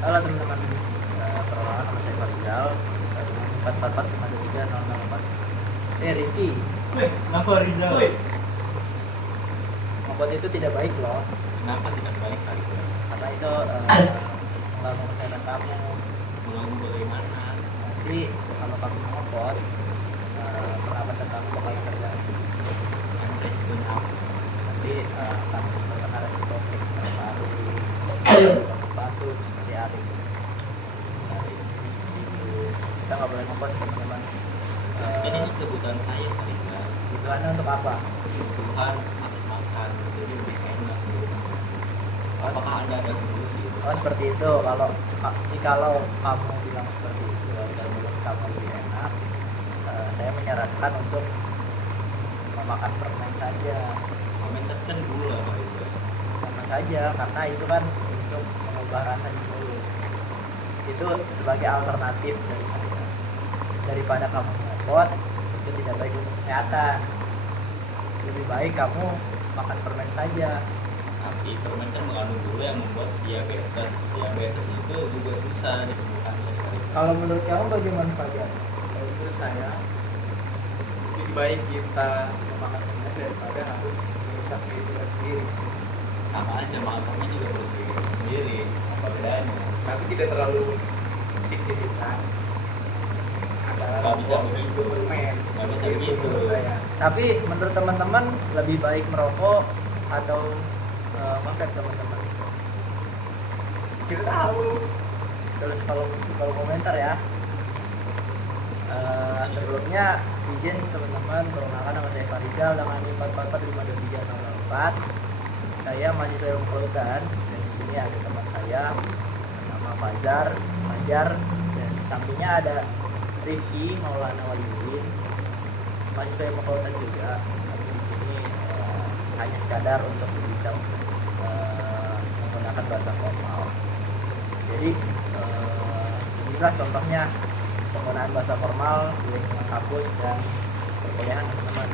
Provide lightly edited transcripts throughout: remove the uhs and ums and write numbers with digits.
Halo teman-teman, perkenalkan nama saya Farizal, 444 Rifki, Kenapa Rizal? membuat itu tidak baik loh, Kenapa tidak baik kali itu? karena itu mengganggu kesehatan kamu. Mengganggu bagaimana? Nanti kalau kamu mengotot, pernapasan kamu bakal terganggu. Yang resikonya apa? Nanti akan terkena resiko paru, batuk seperti Ari. Seperti itu. Kita nggak boleh ngopot teman-teman. Jadi ini kebutuhan saya kali ya. Kebutuhannya untuk apa? Kebutuhan habis makan, jadi lebih enak gitu. Apakah anda ada solusi? Oh seperti itu. Kalau kamu bilang seperti itu, kalau menurut kamu lebih enak, saya menyarankan untuk memakan permen saja. Komentar kan gula kali itu. Permen saja, karena itu kan untuk mengubah rasa di mulut. Itu sebagai alternatif daripada kamu ngopot, itu tidak baik untuk kesehatan. Lebih baik kamu makan permen saja. Tapi permen kan mengandung gula yang membuat diabetes. Diabetes itu juga susah disembuhkannya kali itu. Kalau menurut kamu bagaimana Fajar? Kalau menurut saya lebih baik kita memakan permen daripada harus merusak diri kita sendiri. Sama aja makannya juga harus bikin sendiri. Apa bedanya? Tapi tidak terlalu signifikan. Nggak bisa begitu. permen. Nggak bisa Itu begitu. menurut saya. Tapi menurut teman-teman lebih baik merokok atau vape teman-teman? Kita tahu. Terus kalau komentar ya. Sebelumnya izin teman-teman, perkenalkan nama saya Farizal dengan NIM 444523004. Saya mahasiswa ilmu kelautan dan di sini ada teman saya nama Fajar, dan di sampingnya ada Rifki Maulana Waliuddin, mahasiswa ilmu kelautan juga. Tapi di sini hanya sekadar untuk berbincang menggunakan bahasa formal. Jadi inilah contohnya penggunaan bahasa formal di lingkungan kampus dan perkuliahan teman-teman.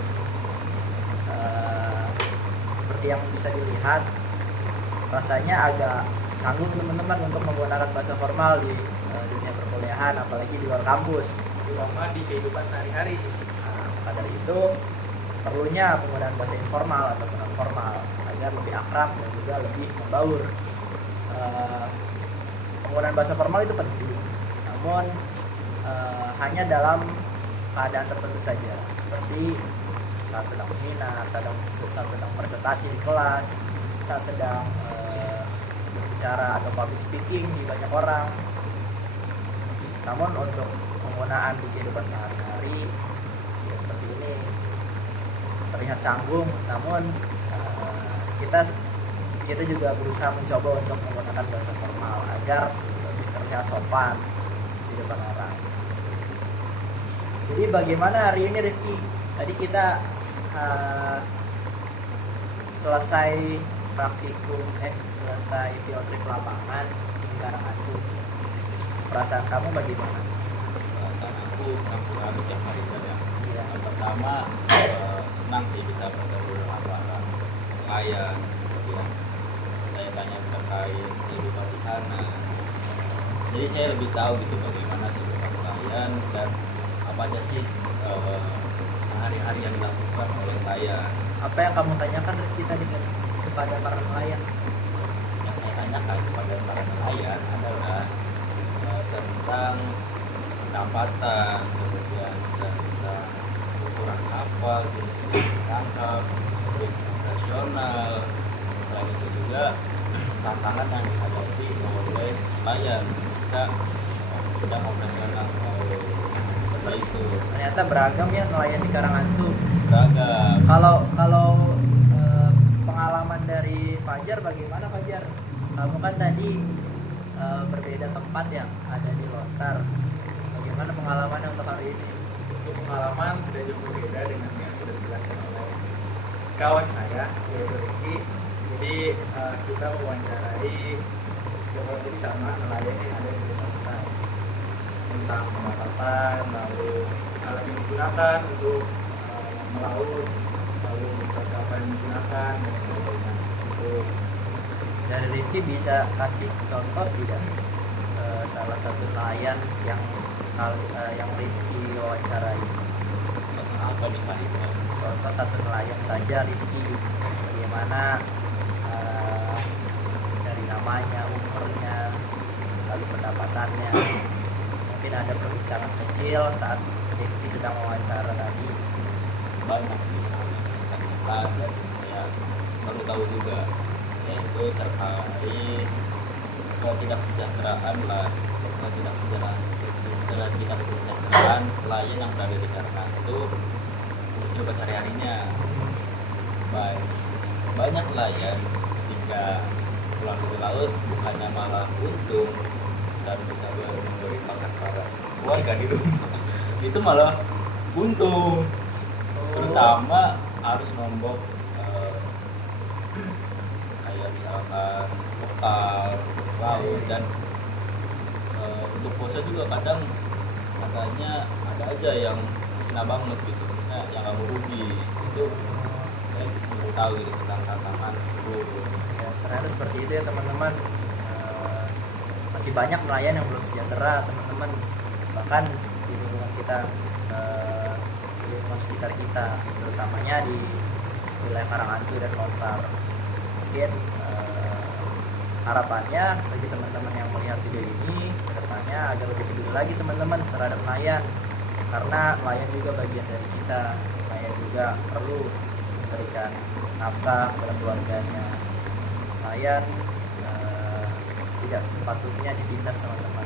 Seperti yang bisa dilihat, rasanya agak canggung teman-teman untuk menggunakan bahasa formal di dunia perkuliahan, apalagi di luar kampus. Terutama di kehidupan sehari-hari. Maka dari itu perlunya penggunaan bahasa informal atau non formal agar lebih akrab dan juga lebih membaur. Penggunaan bahasa formal itu penting, namun hanya dalam keadaan tertentu saja, seperti saat sedang seminar, saat sedang presentasi di kelas, saat sedang berbicara atau public speaking di banyak orang. Namun untuk penggunaan di kehidupan sehari-hari ya seperti ini terlihat canggung, namun kita juga berusaha mencoba untuk menggunakan bahasa formal agar lebih terlihat sopan di depan orang. Jadi bagaimana hari ini Rifki? Tadi kita selesai selesai field trip lapangan di Karangatung. Perasaan kamu bagaimana? Perasaan aku campur aduk ya hari ini. Iya. Yang pertama senang sih bisa bertemu dengan para nelayan, kemudian saya tanya terkait kehidupan di sana. Jadi saya lebih tahu gitu bagaimana kehidupan nelayan dan apa aja sih sehari-hari yang dilakukan oleh nelayan. Apa yang kamu tanyakan Rifki tadi kepada para nelayan? Yang saya tanyakan kepada para nelayan adalah tentang pendapatan, kemudian tentang ukuran kapal, jenis tangkap, operasional, selain itu juga tantangan yang dihadapi oleh nelayan ketika sedang operasional seperti itu. Ternyata beragam ya nelayan di Karangatung. Beragam. Kalau pengalaman dari Fajar bagaimana Fajar? Kamu kan tadi berbeda tempat yang ada di Lontar. Bagaimana pengalamannya untuk hari ini? Untuk pengalaman tidak jauh berbeda dengan yang sudah dijelaskan oleh kawan saya, yaitu Rifki. Jadi kita mewawancarai beberapa lebih sama nelayan yang ada di desa kita tentang pendapatan, lalu alat yang digunakan untuk melaut, lalu apa yang digunakan dan sebagainya. Itu Dari Rifki bisa kasih contoh tidak? salah satu nelayan yang Rifki wawancarai? Apa nih Kak itu? Contoh satu nelayan saja Rifki, bagaimana dari namanya, umurnya, lalu pendapatannya. Mungkin ada perbincangan kecil saat Rifki sedang wawancara tadi. Banyak sih ternyata, dan saya baru tahu juga, yaitu terkait ketidaksejahteraan nelayan yang berada di Jakarta itu untuk hidup sehari-harinya. Banyak nelayan jika pulang ke laut bukannya malah untung dan bisa memberi makan para keluarga di rumah, itu malah untung, terutama harus nombok kayak misalkan lokal laut. Dan untuk puasa juga kadang katanya ada aja yang kena banget gitu, misalnya yang nggak mau rugi. Itu saya perlu tahu gitu tentang tantangan tersebut. Ya, ternyata seperti itu ya teman-teman. Masih banyak nelayan yang belum sejahtera teman-teman, bahkan di lingkungan kita, di lingkungan sekitar kita, terutamanya di wilayah Karanghantu dan Lontar. Mungkin harapannya bagi teman-teman yang melihat video ini kedepannya agar lebih peduli lagi teman-teman terhadap nelayan, karena nelayan juga bagian dari kita. Nelayan juga perlu memberikan nafkah kepada keluarganya. Nelayan tidak sepatutnya ditindas teman-teman,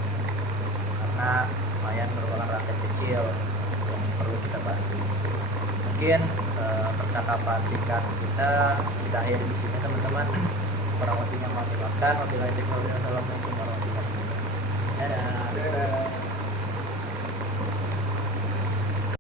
karena nelayan merupakan rakyat kecil yang perlu kita bantu. Mungkin percakapan singkat kita akhiri di sini teman-teman. Kurang lebihnya maafkan. Wabillahi taufiq wal hidayah. Assalamualaikum warahmatullahi wabarakatuh. Dadah.